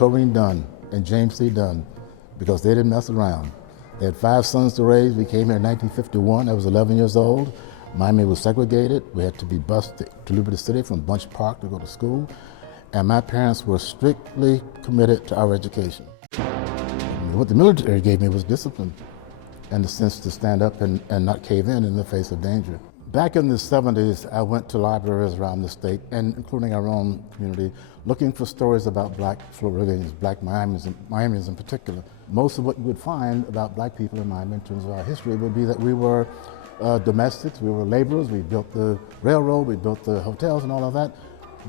Marvin Dunn and James C. Dunn, because they didn't mess around. They had 5 sons to raise. We came here in 1951. I was 11 years old. Miami was segregated. We had to be bused to Liberty City from Bunch Park to go to school. And my parents were strictly committed to our education. What the military gave me was discipline and the sense to stand up and not cave in the face of danger. Back in the 70s, I went to libraries around the state, and including our own community, looking for stories about black Floridians, black Miamians in particular. Most of what you would find about black people in Miami in terms of our history would be that we were domestics, we were laborers, we built the railroad, we built the hotels and all of that,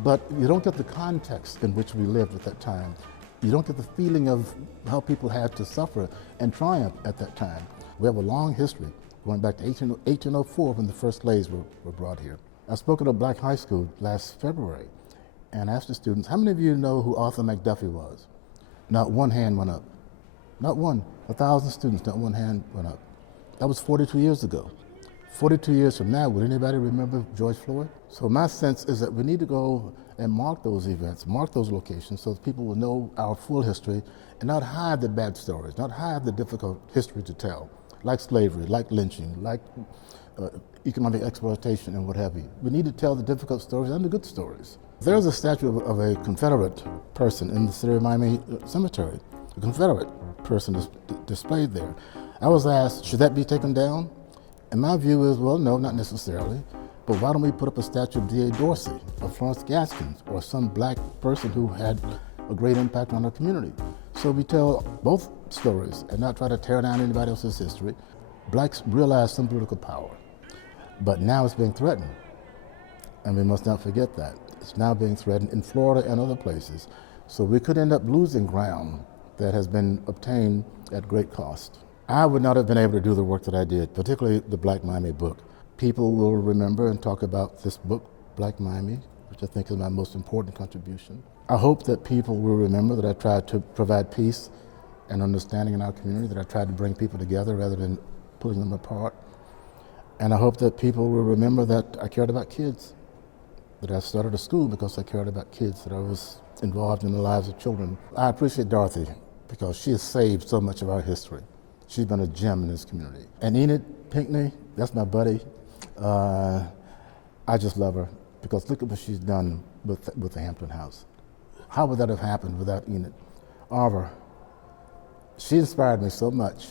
but you don't get the context in which we lived at that time. You don't get the feeling of how people had to suffer and triumph at that time. We have a long history, going back to 1804 when the first slaves were brought here. I spoke at a black high school last February and asked the students, how many of you know who Arthur McDuffie was? Not one hand went up. Not one. 1,000 students, not one hand went up. That was 42 years ago. 42 years from now, would anybody remember George Floyd? So my sense is that we need to go and mark those events, mark those locations so that people will know our full history and not hide the bad stories, not hide the difficult history to tell, like slavery, like lynching, like economic exploitation and what have you. We need to tell the difficult stories and the good stories. There's a statue of a Confederate person in the city of Miami cemetery. A Confederate person is displayed there. I was asked, should that be taken down? And my view is, well, no, not necessarily. But why don't we put up a statue of D.A. Dorsey, or Florence Gaskins, or some black person who had a great impact on our community? So we tell both stories and not try to tear down anybody else's history. Blacks realized some political power, but now it's being threatened. And we must not forget that. It's now being threatened in Florida and other places. So we could end up losing ground that has been obtained at great cost. I would not have been able to do the work that I did, particularly the Black Miami book. People will remember and talk about this book, Black Miami, which I think is my most important contribution. I hope that people will remember that I tried to provide peace and understanding in our community, that I tried to bring people together rather than pulling them apart. And I hope that people will remember that I cared about kids, that I started a school because I cared about kids, that I was involved in the lives of children. I appreciate Dorothy because she has saved so much of our history. She's been a gem in this community. And Enid Pinckney, that's my buddy. I just love her because look at what she's done with the Hampton House. How would that have happened without Enid? Arver, she inspired me so much.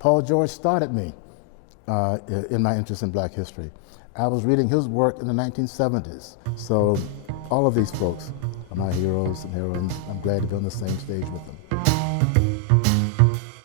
Paul George started me in my interest in black history. I was reading his work in the 1970s. So all of these folks are my heroes and heroines. I'm glad to be on the same stage with them.